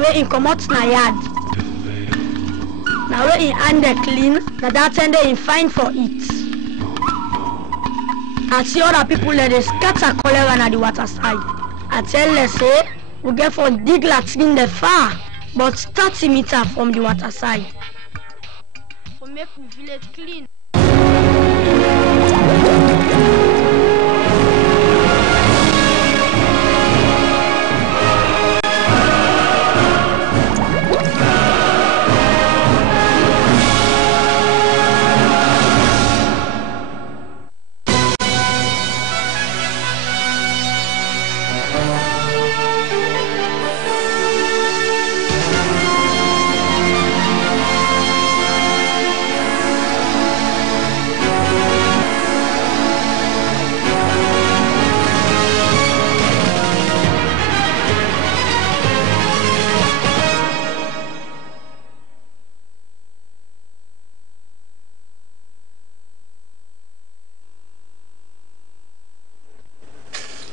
where in comot na yard. Now where in hand they clean, na that time they in fine for it. I see other people let they scatter cholera na the water side. I tell them say we get for dig latrine the far, but 30 meters from the water side. For make the village clean.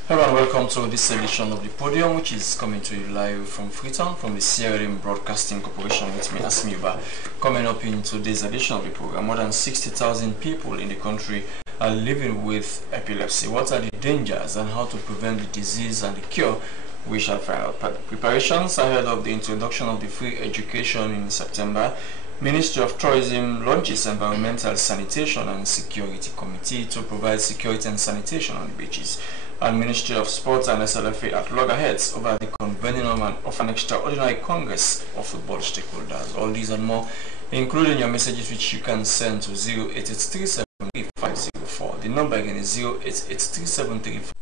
Hello and welcome to this edition of the Podium, which is coming to you live from Freetown from the Sierra Leone Broadcasting Corporation with me, Asmiuba. Coming up in today's edition of the program, more than 60,000 people in the country are living with epilepsy. What are the dangers and how to prevent the disease and the cure? We shall find out. Preparations ahead of the introduction of the free education in September. Ministry of Tourism launches Environmental Sanitation and Security Committee to provide security and sanitation on the beaches. And Ministry of Sports and SLFA at loggerheads over the convening of an extraordinary Congress of football stakeholders. All these and more, including your messages which you can send to 0883733504. The number again is 0883733504.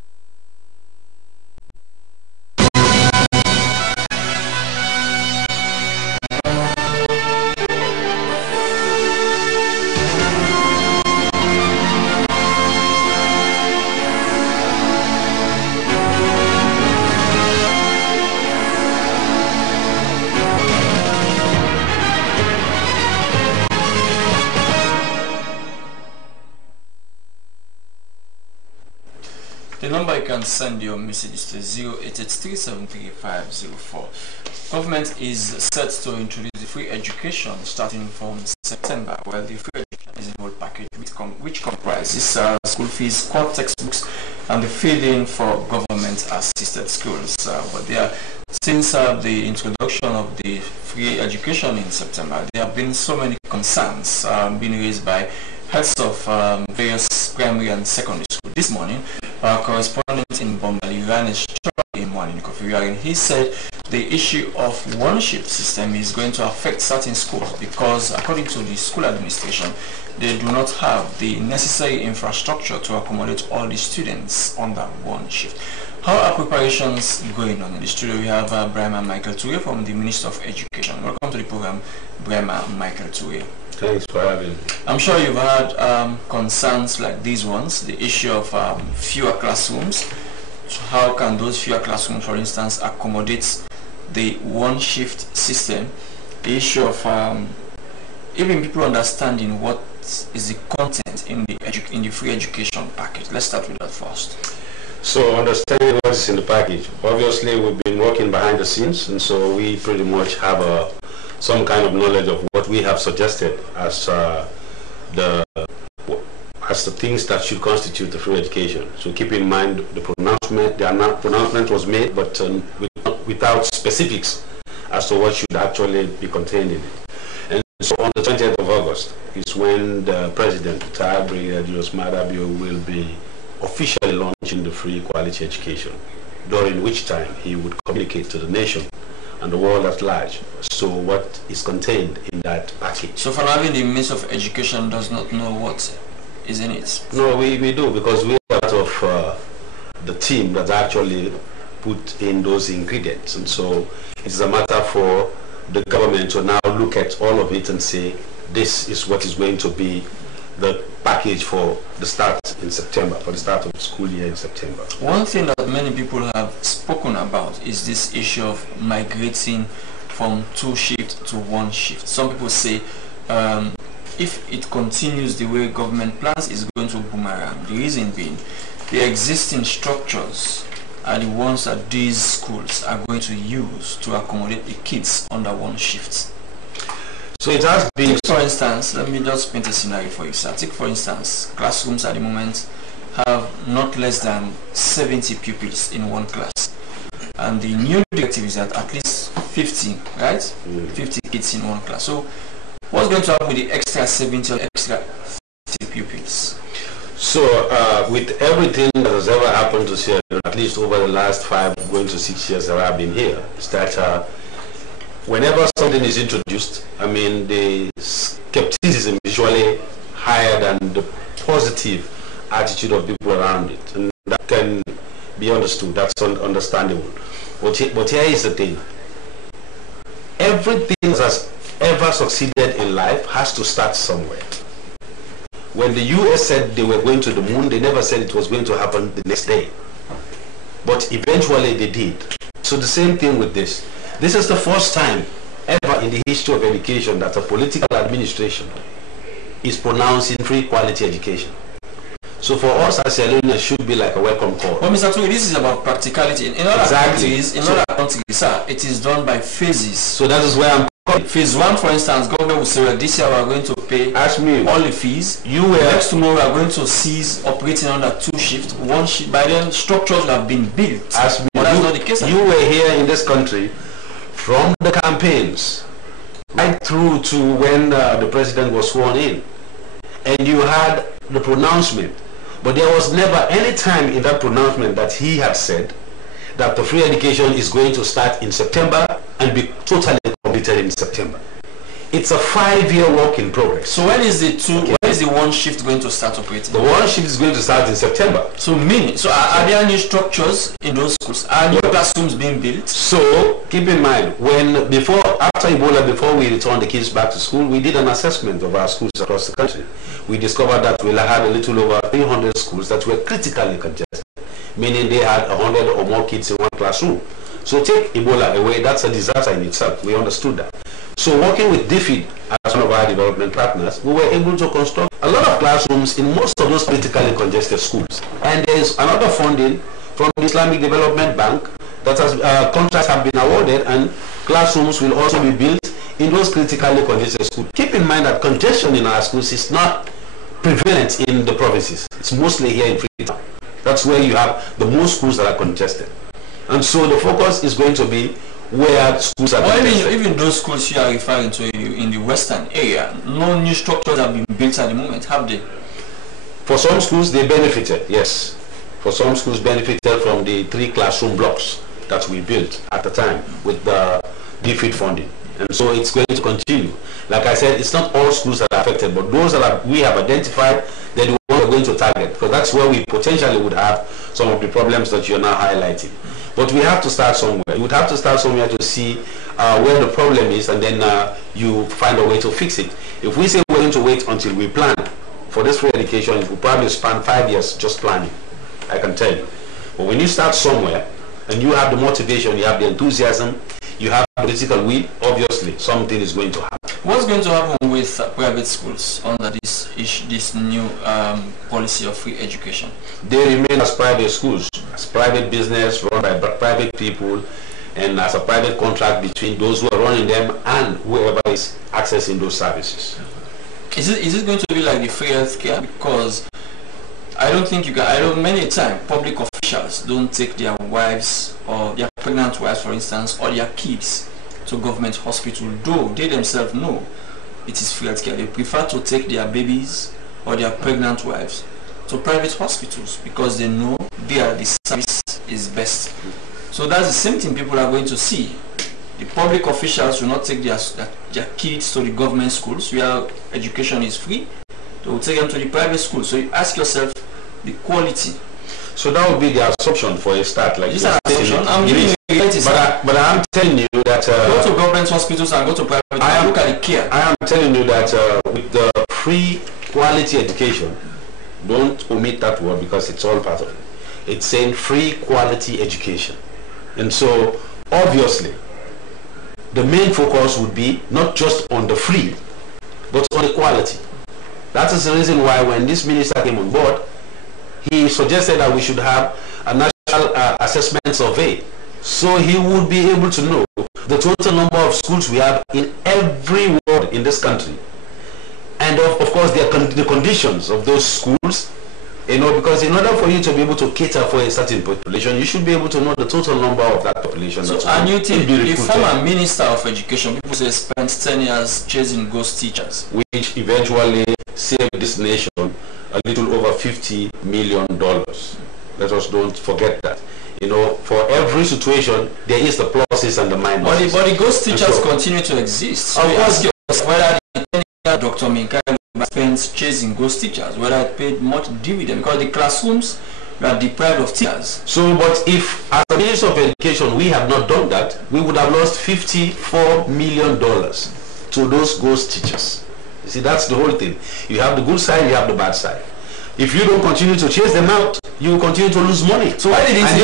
The number you can send your messages to 0883733504. Government is set to introduce the free education starting from September. Well, the free education is a whole package which comprises school fees, core textbooks, and the feeding for government-assisted schools. But there, since the introduction of the free education in September, there have been so many concerns being raised by heads of various primary and secondary schools. This morning, our correspondent in Bombali ran a story in Morning Coffee, and he said the issue of one-shift system is going to affect certain schools because, according to the school administration, they do not have the necessary infrastructure to accommodate all the students under one shift. How are preparations going on? In the studio, we have Brahma Michael Toure from the Minister of Education. Welcome to the program, Brahma Michael Toure. Thanks for having me. I'm sure you've had concerns like these ones, the issue of fewer classrooms. So how can those fewer classrooms, for instance, accommodate the one-shift system? The issue of even people understanding what is the content in the free education package. Let's start with that first. So understanding what is in the package. Obviously, we've been working behind the scenes, and so we pretty much have some kind of knowledge of what we have suggested as the things that should constitute the free education. So keep in mind the pronouncement was made, but without specifics as to what should actually be contained in it. And so on the 20th of August is when the President, Julius Madabio, will be officially launching the free quality education, during which time he would communicate to the nation and the world at large so what is contained in that package. So for having the Minister of Education does not know what is in it? No, we do, because we are part of the team that actually put in those ingredients, and so it's a matter for the government to now look at all of it and say this is what is going to be the package for the start in September, for the start of the school year in September. One thing that many people have spoken about is this issue of migrating from two shift to one shift. Some people say if it continues the way government plans, it's going to boomerang. The reason being, the existing structures are the ones that these schools are going to use to accommodate the kids under one shift? So it has been... For instance, let me just paint a scenario for you, sir. Take, for instance, classrooms at the moment have not less than 70 pupils in one class. And the new directive is that at least 50, right? 50 kids in one class. So what's going to happen with the extra 70 or extra 50 pupils? So with everything that has ever happened to Sierra Leone, at least over the last 5 going to 6 years that I've been here, is that whenever something is introduced, I mean, the skepticism is usually higher than the positive attitude of people around it. And that can be understood, that's understandable. But here is the thing. Everything that has ever succeeded in life has to start somewhere. When the US said they were going to the moon, they never said it was going to happen the next day. But eventually they did. So the same thing with this. This is the first time ever in the history of education that a political administration is pronouncing free quality education. So for us as Sierra Leone, it should be like a welcome call. Well, Mr. Tui, this is about practicality. In other countries, sir, it is done by phases. So that is where I'm coming. Phase 1, for instance, government will say, well, this year we are going to pay all the fees. Next tomorrow we are going to cease operating under 2 shifts, 1 shift. By then, structures will have been built. Ask me. But that's not the case. You were here in this country from the campaigns right through to when the president was sworn in. And you had the pronouncement. But there was never any time in that pronouncement that he had said that the free education is going to start in September and be totally completed in September. It's a 5-year work in progress. So when is the 1 shift going to start operating? The 1 shift is going to start in September. So are there new structures in those schools? Are new classrooms being built? So keep in mind, after Ebola, before we returned the kids back to school, we did an assessment of our schools across the country. We discovered that we had a little over 300 schools that were critically congested, meaning they had 100 or more kids in one classroom. So take Ebola away, that's a disaster in itself. We understood that. So working with DFID as one of our development partners, we were able to construct a lot of classrooms in most of those critically congested schools. And there is another funding from the Islamic Development Bank that has contracts have been awarded, and classrooms will also be built in those critically congested schools. Keep in mind that congestion in our schools is not prevalent in the provinces. It's mostly here in Freetown. That's where you have the most schools that are congested. And so the focus is going to be where schools are congested. Even those schools you are referring to in the western area, no new structures have been built at the moment, have they? For some schools, they benefited, yes. For some schools benefited from the 3 classroom blocks that we built at the time with the DFID funding. And so it's going to continue. Like I said, it's not all schools that are affected, but those that we have identified, they're the ones we're going to target, because that's where we potentially would have some of the problems that you're now highlighting. But we have to start somewhere. You would have to start somewhere to see where the problem is, and then you find a way to fix it. If we say we're going to wait until we plan for this free education, it will probably span 5 years just planning, I can tell you. But when you start somewhere, and you have the motivation, you have the enthusiasm, you have the political will, obviously something is going to happen. What's going to happen with private schools under this new policy of free education? They remain as private schools, as private business run by private people, and as a private contract between those who are running them and whoever is accessing those services. Is it going to be like the free healthcare? Because I don't think many times public officials don't take their wives or their pregnant wives, for instance, or their kids to government hospital, though they themselves know it is free healthcare. They prefer to take their babies or their pregnant wives to private hospitals because they know there the service is best. So that's the same thing people are going to see. The public officials will not take their kids to the government schools where education is free. They will take them to the private schools. So you ask yourself the quality. So that would be the assumption for a start. Like this is an assumption. I'm giving you but I'm telling you that go to government hospitals and go to private. Look at the care. I am telling you that with the free quality education, don't omit that word because it's all part of it. It's saying free quality education, and so obviously the main focus would be not just on the free, but on the quality. That is the reason why when this minister came on board, he suggested that we should have a national assessment survey. So he would be able to know the total number of schools we have in every ward in this country. And of course, the conditions of those schools, because in order for you to be able to cater for a certain population, you should be able to know the total number of that population. So, and you think the former Minister of Education, people say, spent 10 years chasing ghost teachers, which eventually saved this nation a little over $50 million. Let us don't forget that. For every situation, there is the pluses and the minuses. But the ghost teachers continue to exist. So you ask yourself whether the 10-year Dr. Minkailu spent chasing ghost teachers, whether it paid much dividend, because the classrooms were deprived of teachers. So, but if as a Minister of Education we have not done that, we would have lost $54 million to those ghost teachers. You see, that's the whole thing. You have the good side, you have the bad side. If you don't continue to chase them out, you will continue to lose money. So why didn't he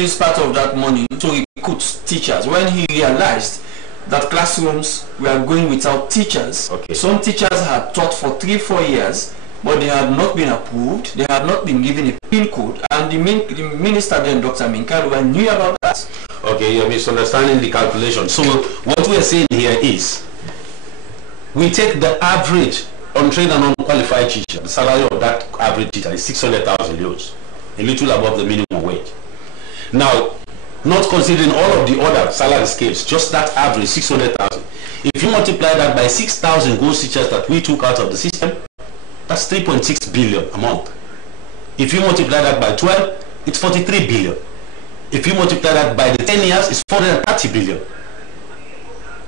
use part of that money to recruit teachers when he realized that classrooms were going without teachers? Okay. Some teachers had taught for 3-4 years, but they had not been approved, they had not been given a PIN code, and the minister then, Dr. Minkailu, knew about that. Okay, you're misunderstanding the calculation. So what we are saying here is, we take the average untrained and unqualified teacher. The salary of that average teacher is 600,000 euros, a little above the minimum wage. Now, not considering all of the other salary scales, just that average 600,000. If you multiply that by 6,000 ghost teachers that we took out of the system, that's 3.6 billion a month. If you multiply that by 12, it's 43 billion. If you multiply that by the 10 years, it's 430 billion.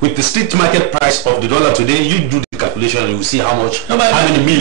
With the street market price of the dollar today, you do the calculation and you will see how many millions.